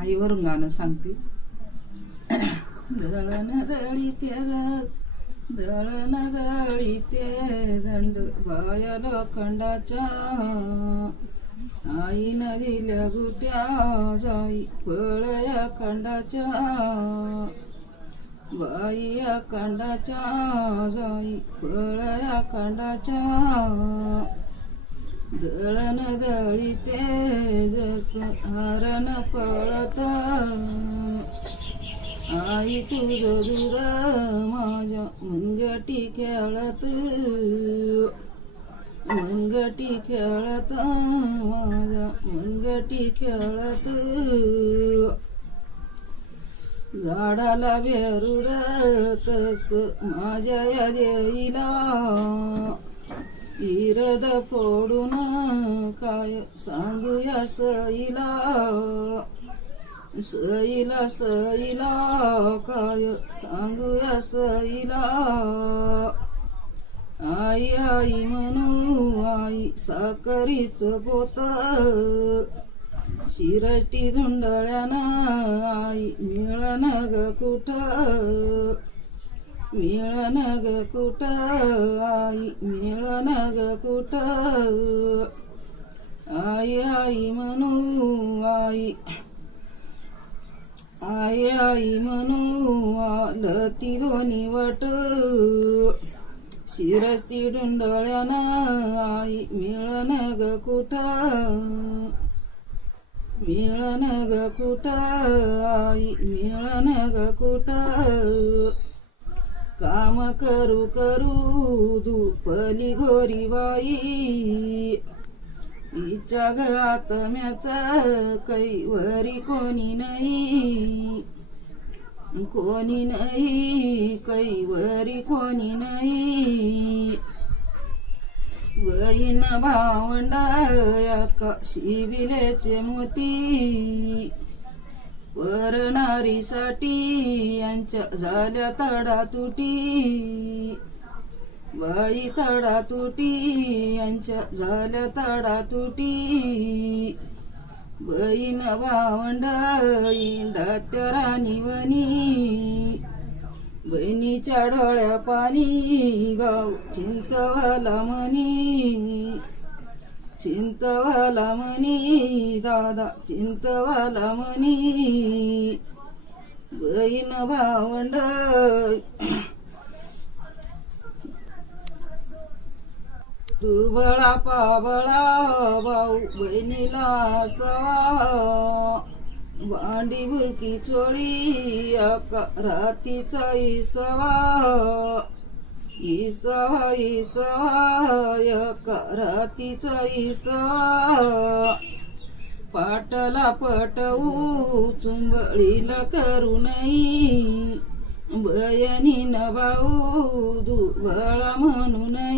आईवरून गाणं सांगते. दळण दळीते दळण दळीते दंड बाया लोखंडाच्या, आईनं दिल्या गुट्या जाई फळया खंडाच्या, बाई अखंडाच्या जाई फळया खंडाच्या. दळण दळीते जस हरण पळत, आई तुझं दूध माझ्या मुनगटी खेळत, मुनगटी खेळत माझ्या मुनगटी खेळत. झाडाला बेरुड कस माझ्या या देईला, इरद फोडून काय सांगूया सईला, सईला सईला काय सांगूया सईला. आई आई म्हणू आई साखरीचं पोत, शिरष्टी धुंडळ्यानं आई मिळन ग कुठं, मिळन ग कुठं आई मिळन ग कुठं. आई आई म्हणू आई आई आई म्हणू आलं ती दोन्ही वट, शिरस्ती डुंडळ्यानं आई मिळन ग कुठं, मिळन ग कुठं आई मिळन ग कुठं. काम करू करू दुपली गोरी बाई, हिच्या ग आत्म्याचं कैवरी कोणी नाही, कोणी नाही कैवरी कोणी नाही. बहीण भावंड एका शिबिलेचे मोती, परनारीसाठी यांच्या झाल्या तडातुटी, बाई तडातुटी यांच्या झाल्या तडातुटी. बहीण भावंड इंडात्या राणीवनी, बहिणीच्या डोळ्या पाणी भाऊ चिंतवाला म्हणी, चिंतवाला म्हणी दादा चिंतवाला म्हणी. बहीण भावंड तू बळा पाबळा भाऊ बहिणीला सवा, भांडी बुरकी चोळी अका रातीचा इसवा, इसवा इसवा एका रातीचा इसवा. पाटला पटवू चुंबळीला करू नये, बहिणीनं भाऊ दुबळा म्हणू नये,